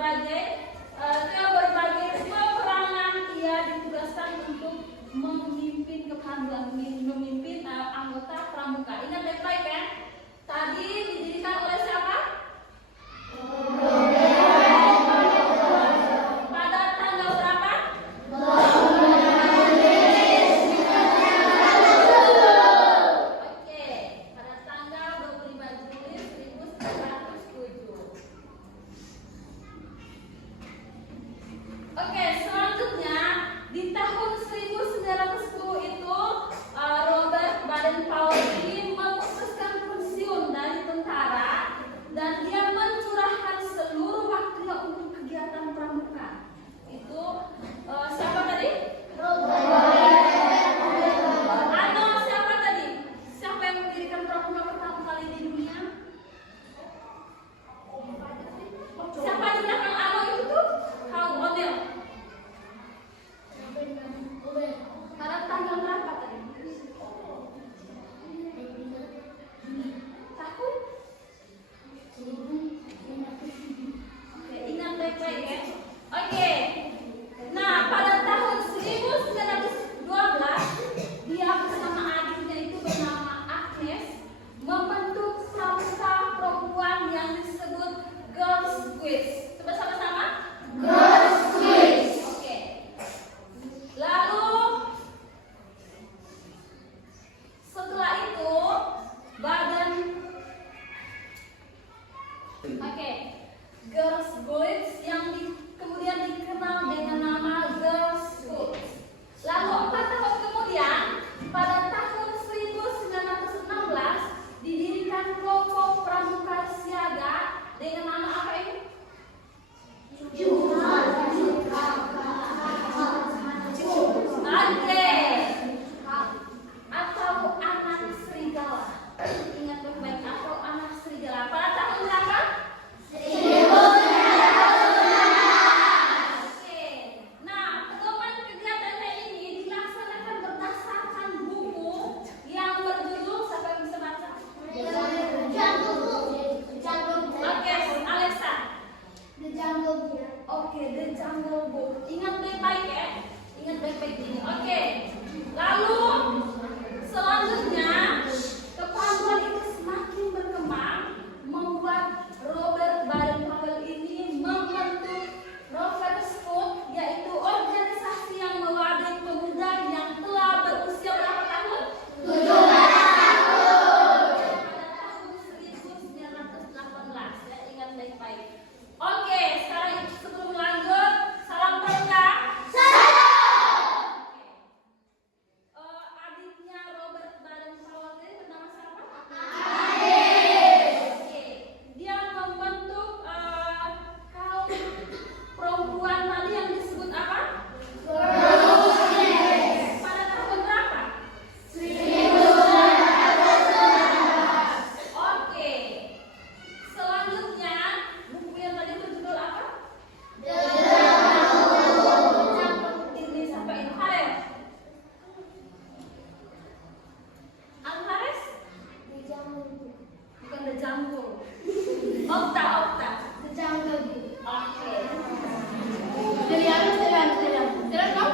sebagai berbagai peperangan ia ditugaskan untuk memimpin anggota pramuka. Ingat baik-baik ya. Tadi didirikan oleh siapa? Pada tanggal berapa? Oke, pada tanggal 25 Juli 1907. Oke, selanjutnya di tahun 1910 itu Robert Baden-Powell ini memutuskan pensiun dari tentara dan dia mencurahkan seluruh waktunya untuk kegiatan pramuka. Itu siapa tadi? Atau siapa tadi? Siapa yang mendirikan pramuka pertama kali di dunia? Siapa di belakang Ano itu tuh? Hal O'Neill. Pada tanggal berapa tadi? Tahun? Oke, ingat baik-baik ya. Oke. Nah, pada tahun 1912 dia bersama adiknya itu bernama Agnes membentuk pramuka perempuan yang disebut Girls Squads. Coba sama-sama. Girls Squads. Oke. Lalu setelah itu Girls Squads yang kemudian dikenal dengan nama Girls Squads. Lalu 4 tahun kemudian pada tahun 1916 didirikan kelompok pramuka siaga dengan nama apa ini? Atau anak serigala. Ingat baik-baik, atau anak serigala. Pada tahun berapa? 1916. Oke. Nah, pedoman kegiatannya ini dilaksanakan berdasarkan buku yang berjudul, siapa yang bisa baca? Oke, Alexa. The Jungle Book. Oke, The Jungle Book. Ingat baik-baik ya. Ingat baik-baik ini. Oke. Lalu selanjutnya kepanduan itu semakin berkembang membuat Robert Baden-Powell ini membentuk Rover Scout, yaitu organisasi yang mewadah pemuda yang telah berusia berapa tahun? 17 tahun. Pada tahun 1918 ya, ingat baik-baik. Oke, sekarang sebelum lanjut, salam pramuka. Adiknya Robert Baden-Powell ini bernama siapa? Oke, dia membentuk kaum perempuan tadi yang disebut apa? Pada tahun berapa? 1919. Oke. Selanjutnya buku yang tadi berjudul apa? Ini siapa ini? Haris. Alharis? Bukan The Jungle. Okta. The Jungle Book. Oke. Terus kau?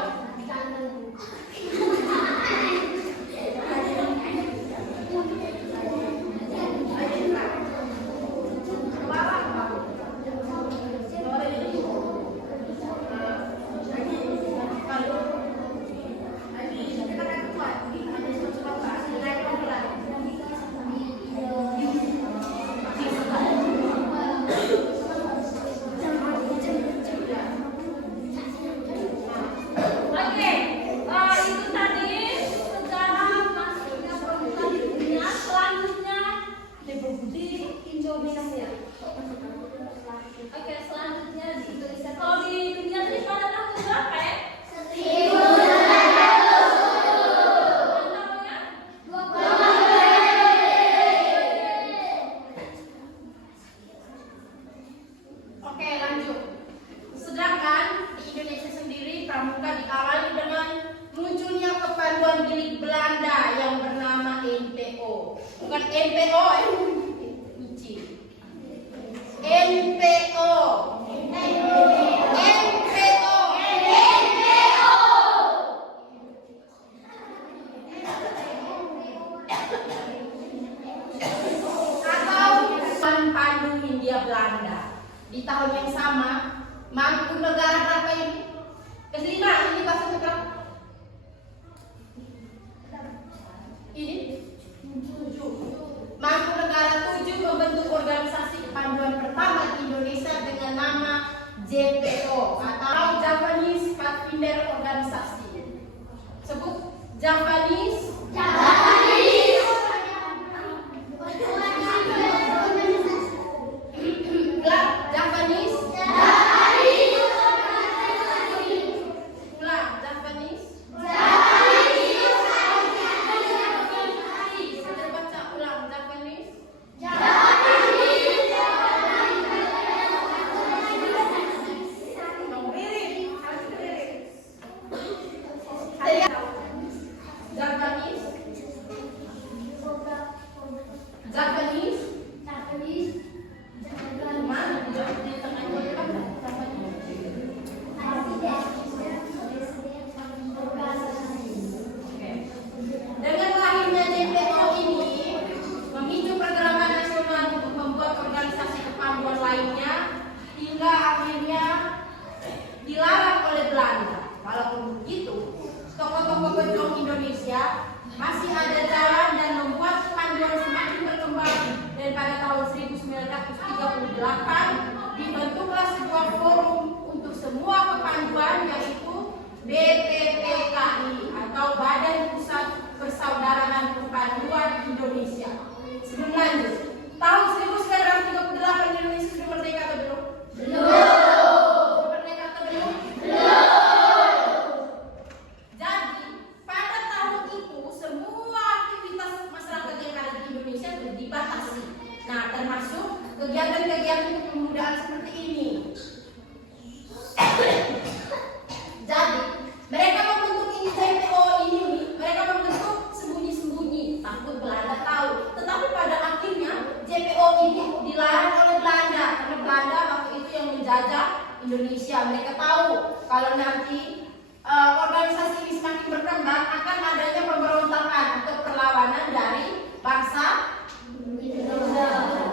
Oke, itu tadi sejarah masuknya pramuka di dunia. Selanjutnya di Indonesia. Oke, selanjutnya di Indonesia. Kalau di dunia ini pada tahun berapa ya? 1910. Oke, lanjut. Sedangkan di Indonesia sendiri pramuka diawali dengan munculnya kepanduan milik Belanda yang bernama NPO. Bukan NPO, NPO. Mangkunegara berapa ini? Kelima, ini bahasa berapa? Ini? Mangkunegara 7 membentuk organisasi kepanduan pertama di Indonesia dengan nama JPO atau Japanese Pathfinder Organisasi. Sebut Japanese. Masih ada jalan dan membuat kepanduan semakin berkembang, dan pada tahun 1938 dibentuklah sebuah forum untuk semua kepanduan, yaitu BPPKI atau Badan Pusat Persaudaraan Kepanduan Indonesia. Sebelum lanjut, tahun 1938 Indonesia sudah merdeka atau belum? Belum. Merdeka atau belum? Kegiatan-kegiatan kepemudaan seperti ini. Jadi, mereka membentuk ini JPO ini, mereka membentuk sembunyi-sembunyi, takut Belanda tahu. Tetapi pada akhirnya JPO ini dilarang oleh Belanda karena Belanda waktu itu yang menjajah Indonesia. Mereka tahu kalau nanti organisasi ini semakin berkembang akan adanya pemberontakan atau perlawanan dari bangsa Indonesia.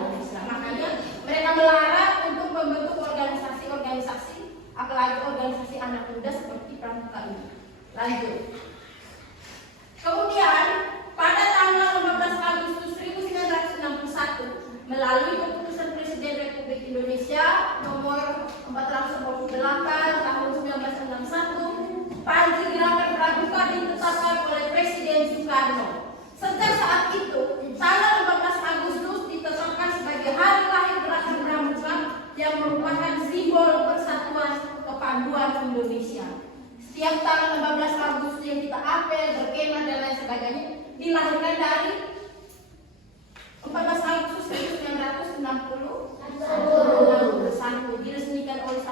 Mereka melarang untuk membentuk organisasi-organisasi, apalagi organisasi anak muda seperti Pramuka ini. Lanjut. Kemudian pada tanggal 15 Agustus 1961 melalui keputusan Presiden Republik Indonesia nomor 428 tahun 1961, Panji Gerakan Pramuka ditetapkan oleh Presiden Soekarno. Sejak saat itu, tanggal 15 Agustus ditetapkan sebagai hari lahir Gerakan Pramuka yang merupakan simbol persatuan kepanduan Indonesia. Setiap tanggal 15 Agustus yang kita apel, berkemah dan lain sebagainya dilahirkan dari 14 Agustus 1961 diresmikan oleh